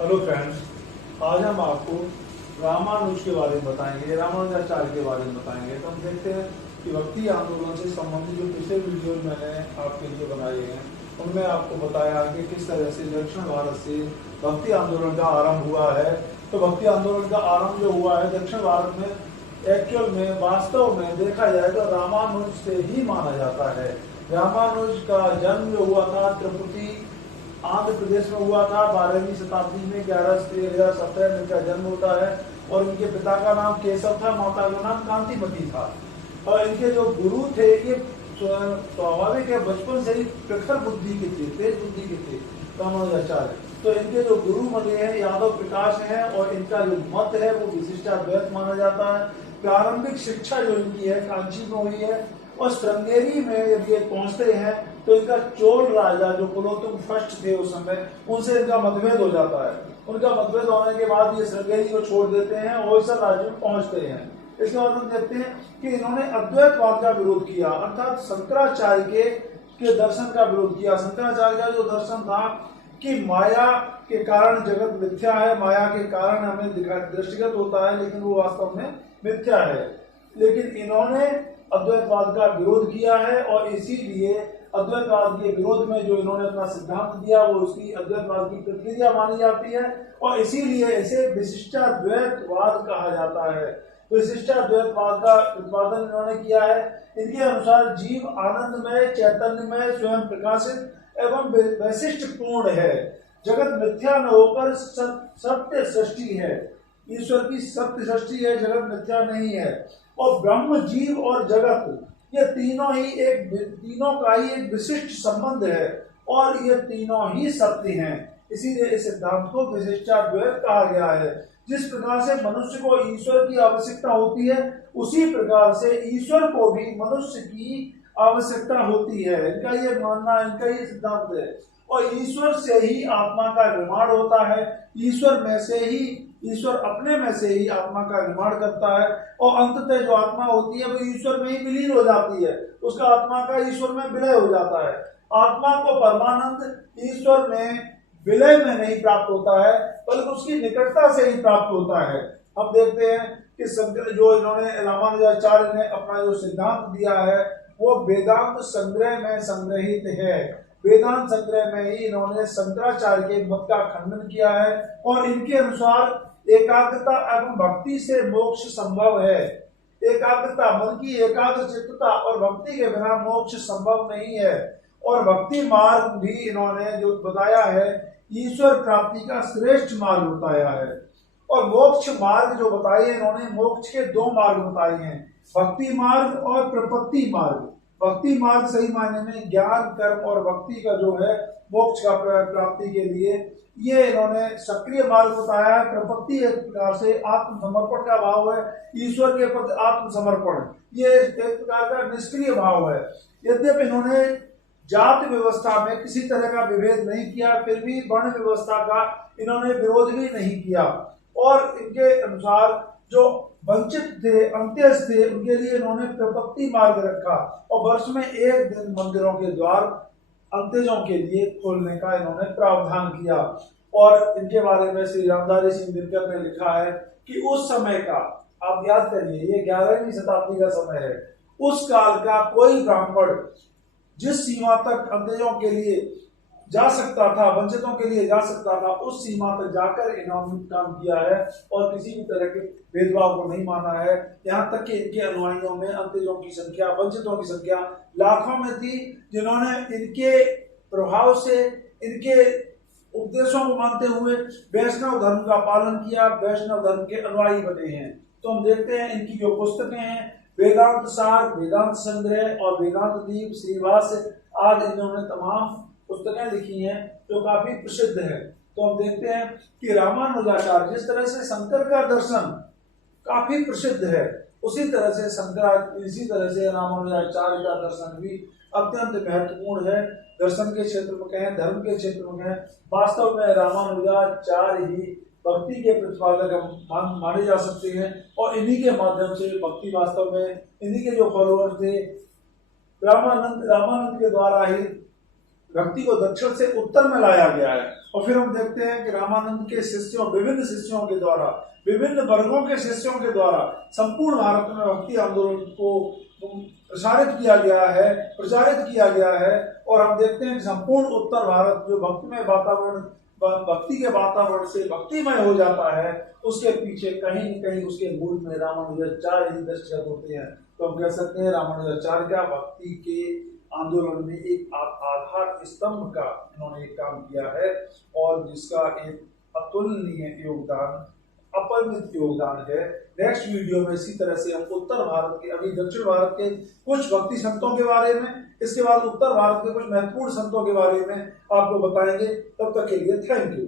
Hello friends, आज हम आपको रामानुज के बारे में बताएंगे, रामानुजाचार्य के बारे में बताएंगे। तो हम देखते हैं कि भक्ति आंदोलन से संबंधित जो पिछले वीडियो मैंने आपके लिए बनाए हैं उनमें आपको बताया कि किस तरह से दक्षिण भारत से भक्ति आंदोलन का आरंभ हुआ है। तो भक्ति आंदोलन का आरंभ जो हुआ है दक्षिण भारत में, एक्चुअल में वास्तव में देखा जाए तो रामानुज से ही माना जाता है। रामानुज का जन्म जो हुआ था त्रिपुटी आंध्र प्रदेश में हुआ था 12वीं शताब्दी में। 11/3/2017 में इनका जन्म होता है और इनके पिता का नाम केशव था, माता का नाम कांतिमती था। और इनके जो गुरु थे ये स्वाभाविक है, बचपन से ही प्रखर बुद्धि के थे, तेज बुद्धि के थे रामानुजाचार्य। तो इनके जो गुरु बने हैं यादव प्रकाश हैं और इनका जो मत है वो विशिष्टाद्वैत माना जाता है। प्रारंभिक शिक्षा जो इनकी है कांची में हुई है और श्रृंगेरी में जब ये पहुंचते हैं तो इनका चोल राजा जो कुलोत्तुंग फर्स्ट थे उस समय, उनसे इनका मतभेद हो जाता है। उनका मतभेद होने के बाद ये श्रृंगेरी को छोड़ देते हैं और होयसला राज्य में पहुंचते हैं। इसके बाद हम देखते हैं कि इन्होंने अद्वैतवाद का विरोध किया, अर्थात शंकराचार्य के दर्शन का विरोध किया। शंकराचार्य का जो दर्शन था कि माया के कारण जगत मिथ्या है, माया के कारण हमें दृष्टिगत होता है लेकिन वो वास्तव में मिथ्या है। लेकिन इन्होंने अद्वैतवाद का विरोध किया है और इसीलिए अद्वैतवाद के विरोध में जो इन्होंने अपना सिद्धांत दिया वो उसकी अद्वैतवाद की प्रक्रिया मानी जाती है और इसीलिए इसे विशिष्टाद्वैतवाद कहा जाता है। विशिष्टाद्वैतवाद का प्रतिपादन इन्होंने किया है। इनके अनुसार जीव आनंदमय, चैतन्यमय, स्वयं प्रकाशित एवं वैशिष्ट पूर्ण है। जगत मिथ्या न होकर सत्य सृष्टि है, ईश्वर की सत्य सृष्टि है, जगत मिथ्या नहीं है। और ब्रह्म, जीव और जगत ये तीनों का ही एक विशिष्ट संबंध है और ये तीनों ही सत्य हैं। इसीलिए इस सिद्धांत को विशिष्टाद्वैत कहा गया है। जिस प्रकार से मनुष्य को ईश्वर की आवश्यकता होती है उसी प्रकार से ईश्वर को भी मनुष्य की आवश्यकता होती है। इनका ये मानना, इनका ये सिद्धांत है। और ईश्वर से ही आत्मा का निर्माण होता है, ईश्वर अपने में से ही आत्मा का निर्माण करता है और अंततः जो आत्मा होती है वो ईश्वर में ही विलीन हो जाती है, उसका आत्मा का ईश्वर में विलय हो जाता है। आत्मा को परमानंद ईश्वर में विलय में नहीं प्राप्त होता है बल्कि उसकी निकटता से ही प्राप्त होता है। अब देखते हैं कि जो इन्होंने रामानुजाचार्य ने अपना जो सिद्धांत दिया है वो वेदांत संग्रह में संग्रहित है। वेदांत संग्रह में ही इन्होंने शंकराचार्य के मत का खंडन किया है और इनके अनुसार एकाग्रता एवं भक्ति से मोक्ष संभव है। एकाग्रता, मन की एकाग्र चित्तता और भक्ति के बिना मोक्ष संभव नहीं है। और भक्ति मार्ग भी इन्होंने जो बताया है ईश्वर प्राप्ति का श्रेष्ठ मार्ग बताया है। और मोक्ष मार्ग जो बताए इन्होंने, मोक्ष के दो मार्ग बताए हैं, भक्ति मार्ग और प्रपत्ति मार्ग। भक्ति मार्ग सही मायने में ज्ञान, कर्म और भक्ति का जो है मोक्ष का प्राप्ति के लिए ये इन्होंने सक्रिय मार्ग बताया है। प्रपत्ति एक प्रकार से आत्मसमर्पण का भाव है, ईश्वर के प्रति आत्मसमर्पण, ये एक प्रकार का निष्क्रिय भाव है। यद्यपि इन्होंने जाति व्यवस्था में किसी तरह का विभेद नहीं किया, फिर भी वर्ण व्यवस्था का इन्होंने विरोध भी नहीं किया। और इनके अनुसार जो वंचित थे, अंत्यज थे, उनके लिए इन्होंने प्रपत्ति मार्ग रखा और वर्ष में एक दिन मंदिरों के द्वार अंत्यजों के लिए खोलने का इन्होंने प्रावधान किया। और इनके बारे में श्री रामधारी सिंह दिनकर ने लिखा है कि उस समय का, आप याद करिए ये 11वीं शताब्दी का समय है, उस काल का कोई ब्राह्मण जिस सीमा तक अंग्रेजों के लिए जा सकता था, वंचितों के लिए जा सकता था, उस सीमा तक जाकर इन्होंने काम किया है और किसी भी तरह के भेदभाव को नहीं माना है। यहाँ तक कि इनके अनुयायियों में अंग्रेजों की संख्या, वंचितों की संख्या लाखों में थी, जिन्होंने इनके प्रभाव से, इनके उपदेशों को मानते हुए वैष्णव धर्म का पालन किया, वैष्णव धर्म के अनुयायी बने हैं। तो हम देखते हैं इनकी जो पुस्तकें हैं, वेदांत सार, वेदांत संग्रह और वेदांत दीप, श्रीवास आदि इन्होंने तमाम पुस्तकें लिखी हैं जो काफी प्रसिद्ध है। तो हम देखते हैं कि रामानुजाचार्य, जिस तरह से शंकर का दर्शन काफी प्रसिद्ध है इसी तरह से रामानुजाचार्य का दर्शन भी अत्यंत महत्वपूर्ण है। दर्शन के क्षेत्र में कहें, धर्म के क्षेत्र में कहें, वास्तव में रामानुजाचार्य ही भक्ति के प्रतिपादक माने जा सकते हैं और इन्हीं के माध्यम से भक्ति वास्तव में, इन्हीं के जो फॉलोअर्स थे रामानंद के द्वारा ही भक्ति को दक्षिण से उत्तर में लाया गया है। और फिर हम देखते हैं कि रामानंद के शिष्यों, विभिन्न शिष्यों के द्वारा, विभिन्न वर्गों के शिष्यों के द्वारा संपूर्ण भारत में भक्ति आंदोलन को प्रसारित किया गया है, प्रचारित किया गया है। और हम देखते हैं कि संपूर्ण उत्तर भारत जो भक्तिमय वातावरण, भक्ति के वातावरण से भक्तिमय हो जाता है, उसके पीछे कहीं न कहीं उसके मूल में रामानुजाचार्य ही दृष्टिगत होते हैं। तो हम कह सकते हैं रामानुजाचार्य का भक्ति के आंदोलन में एक आधार स्तंभ का इन्होंने एक काम किया है, और जिसका एक अतुलनीय योगदान, अपरिमित योगदान है। नेक्स्ट वीडियो में इसी तरह से हम उत्तर भारत के, अभी दक्षिण भारत के कुछ भक्ति संतों के बारे में, इसके बाद उत्तर भारत के कुछ महत्वपूर्ण संतों के बारे में आपको बताएंगे। तब तक के लिए थैंक यू।